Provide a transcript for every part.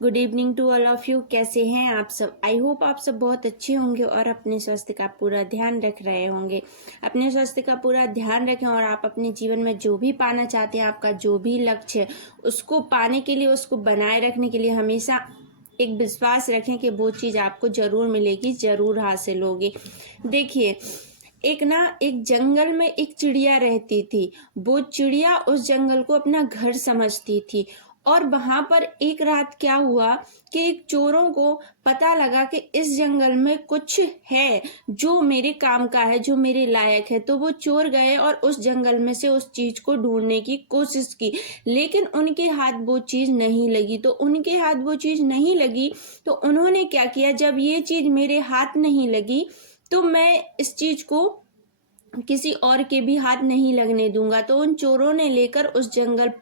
Good evening to all of you. कैसे हैं आप सब? आई होप आप सब बहुत अच्छे होंगे और अपने स्वास्थ्य का पूरा ध्यान रख रहे होंगे। अपने स्वास्थ्य का पूरा ध्यान रखें और आप अपने जीवन में जो भी पाना चाहते हैं, आपका जो भी लक्ष्य है, उसको पाने के लिए, उसको बनाए रखने के लिए हमेशा एक विश्वास रखें कि वो चीज़ आपको ज़रूर मिलेगी, ज़रूर हासिल होगी। देखिए, एक जंगल में एक चिड़िया रहती थी। वो चिड़िया उस जंगल को अपना घर समझती थी और वहां पर एक रात क्या हुआ कि एक चोरों को पता लगा कि इस जंगल में कुछ है जो मेरे काम का है, जो मेरे लायक है। तो वो चोर गए और उस जंगल में से उस चीज को ढूंढने की कोशिश की, लेकिन उनके हाथ वो चीज नहीं लगी। तो उन्होंने क्या किया, जब ये चीज मेरे हाथ नहीं लगी तो मैं इस चीज को किसी और के भी हाथ नहीं लगने दूंगा। तो उन चोरों ने लेकर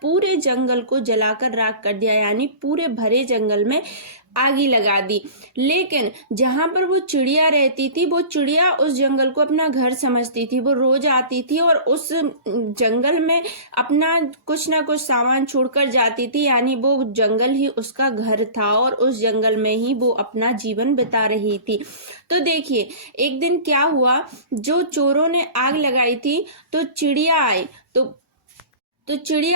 पूरे जंगल को जलाकर राख कर दिया, यानी पूरे भरे जंगल में आगी लगा दी। लेकिन जहां पर वो चिड़िया रहती थी, वो चिड़िया उस जंगल को अपना घर समझती थी। वो रोज आती थी और उस जंगल में अपना कुछ ना कुछ सामान छोड़कर जाती थी, यानी वो जंगल ही उसका घर था और उस जंगल में ही वो अपना जीवन बिता रही थी। तो देखिए, एक दिन क्या हुआ, जो चोरों ने आग लगाई थी तो चिड़िया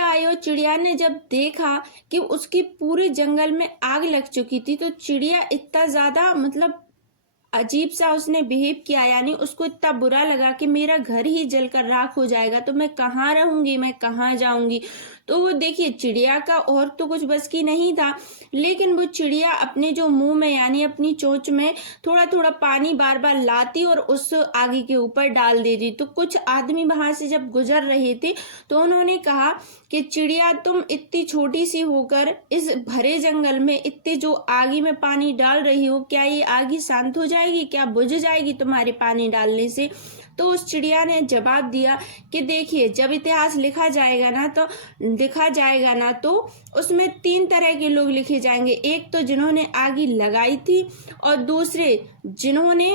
आई और चिड़िया ने जब देखा कि उसकी पूरे जंगल में आग लग चुकी थी, तो चिड़िया इतना ज्यादा अजीब सा उसने बिहेव किया, यानी उसको इतना बुरा लगा कि मेरा घर ही जलकर राख हो जाएगा तो मैं कहाँ रहूंगी, मैं कहाँ जाऊंगी। तो वो देखिए, चिड़िया का और तो कुछ बस की नहीं था, लेकिन वो चिड़िया अपने जो मुंह में यानी अपनी चोंच में थोड़ा थोड़ा पानी बार बार लाती और उस आगे के ऊपर डाल देती। तो कुछ आदमी वहां से जब गुजर रहे थे तो उन्होंने कहा कि चिड़िया, तुम इतनी छोटी सी होकर इस भरे जंगल में इतने जो आगी में पानी डाल रही हो, क्या ये आगी शांत हो जाएगी, क्या बुझ जाएगी तुम्हारे पानी डालने से? तो उस चिड़िया ने जवाब दिया कि देखिए, जब इतिहास लिखा जाएगा ना तो उसमें 3 तरह के लोग लिखे जाएंगे। एक तो जिन्होंने आगी लगाई थी और दूसरे जिन्होंने,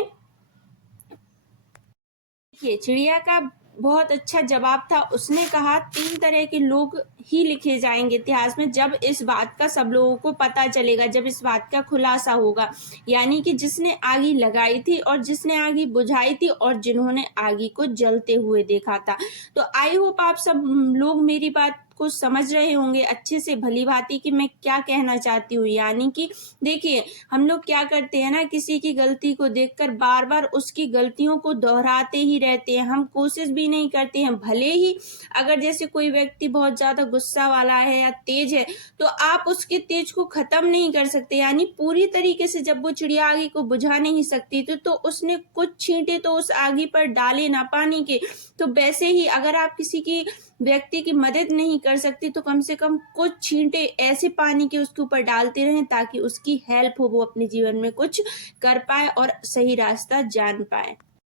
देखिए चिड़िया का बहुत अच्छा जवाब था। उसने कहा 3 तरह के लोग ही लिखे जाएंगे इतिहास में, जब इस बात का सब लोगों को पता चलेगा, जब इस बात का खुलासा होगा, यानी कि जिसने आगी लगाई थी और जिसने आगी बुझाई थी और जिन्होंने आगी को जलते हुए देखा था। तो आई होप आप सब लोग मेरी बात को समझ रहे होंगे अच्छे से, भली भांति, कि मैं क्या कहना चाहती हूँ। यानी कि देखिए, हम लोग क्या करते हैं ना, किसी की गलती को देखकर बार बार उसकी गलतियों को दोहराते ही रहते हैं, हम कोशिश भी नहीं करते हैं। भले ही अगर जैसे कोई व्यक्ति बहुत ज्यादा गुस्सा वाला है या तेज है, तो आप उसके तेज को खत्म नहीं कर सकते, यानी पूरी तरीके से जब वो चिड़िया आगी को बुझा नहीं सकती थी तो उसने कुछ छींटे तो उस आगी पर डाले ना पानी के। तो वैसे ही अगर आप किसी की व्यक्ति की मदद नहीं कर सकती तो कम से कम कुछ छींटे ऐसे पानी के उसके ऊपर डालते रहें ताकि उसकी हेल्प हो, वो अपने जीवन में कुछ कर पाए और सही रास्ता जान पाए।